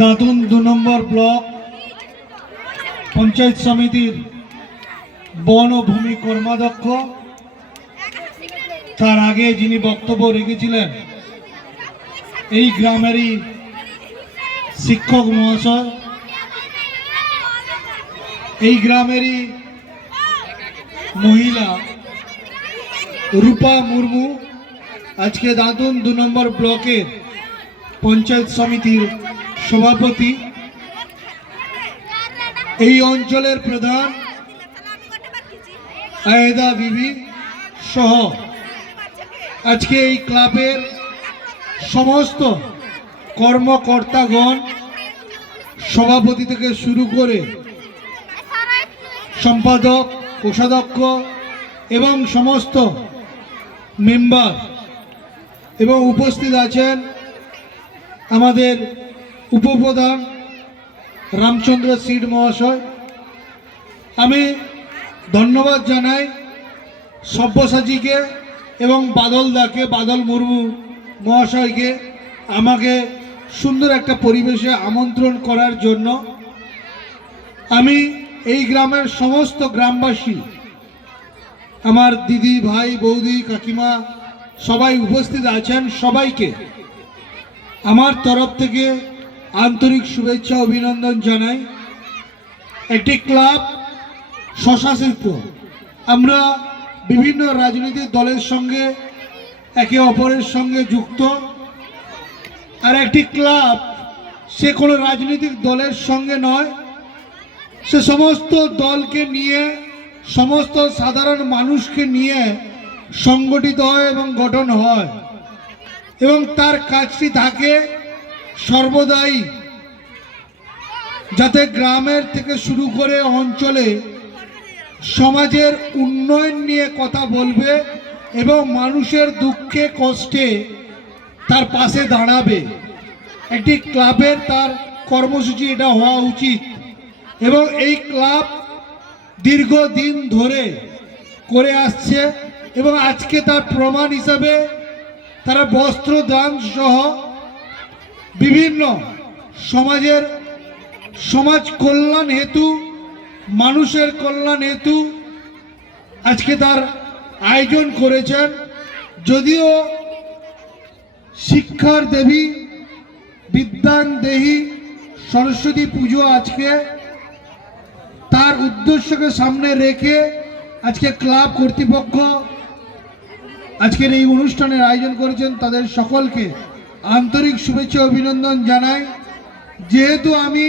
দাঁতুন ২ নম্বর block panchayat সমিতির বন ও ভূমি কর্মাধ্যক্ষ, তার আগে যিনি বক্তব্য রেখেছিলেন এই গ্রামেরই শিক্ষক মহাশয়, এই গ্রামেরই মহিলা রূপা মুর্মু, আজকে দাঁতুন ২ নম্বর ব্লকের পঞ্চায়েত সমিতির সভাপতি, এই অঞ্চলের প্রধান আয়েদা বিবি সহ আজকে এই ক্লাবের সমস্ত কর্মকর্তাগণ, সভাপতি থেকে শুরু করে সম্পাদক, কোষাধ্যক্ষ এবং সমস্ত মেম্বার, এবং উপস্থিত আছেন আমাদের উপপ্রধান রামচন্দ্র সিড মহাশয়। আমি ধন্যবাদ জানাই সব্যসাচীকে এবং বাদলদাকে, বাদল মুর্মু মহাশয়কে আমাকে সুন্দর একটা পরিবেশে আমন্ত্রণ করার জন্য। আমি এই গ্রামের সমস্ত গ্রামবাসী, আমার দিদি, ভাই, বৌদি, কাকিমা সবাই উপস্থিত আছেন, সবাইকে আমার তরফ থেকে আন্তরিক শুভেচ্ছা অভিনন্দন জানাই। একটি ক্লাব স্বশাসিত, আমরা বিভিন্ন রাজনৈতিক দলের সঙ্গে একে অপরের সঙ্গে যুক্ত, আর একটি ক্লাব সে কোনো রাজনৈতিক দলের সঙ্গে নয়, সে সমস্ত দলকে নিয়ে, সমস্ত সাধারণ মানুষকে নিয়ে সংগঠিত হয় এবং গঠন হয়, এবং তার কাজটি থাকে সর্বদাই যাতে গ্রামের থেকে শুরু করে অঞ্চলে সমাজের উন্নয়ন নিয়ে কথা বলবে এবং মানুষের দুঃখে কষ্টে তার পাশে দাঁড়াবে। একটি ক্লাবের তার কর্মসূচি এটা হওয়া উচিত, এবং এই ক্লাব দীর্ঘদিন ধরে করে আসছে, এবং আজকে তার প্রমাণ হিসাবে তারা বস্ত্র দান সহ বিভিন্ন সমাজ কল্যাণ হেতু, মানুষের কল্যাণ হেতু আজকে তার আয়োজন করেছেন। যদিও শিক্ষার দেবী, বিদ্যান দেহী সরস্বতী পুজো আজকে, তার উদ্দেশ্যকে সামনে রেখে আজকে ক্লাব কর্তৃপক্ষ আজকের এই অনুষ্ঠানের আয়োজন করেছেন, তাদের সকলকে আন্তরিক শুভেচ্ছা অভিনন্দন জানাই। যেহেতু আমি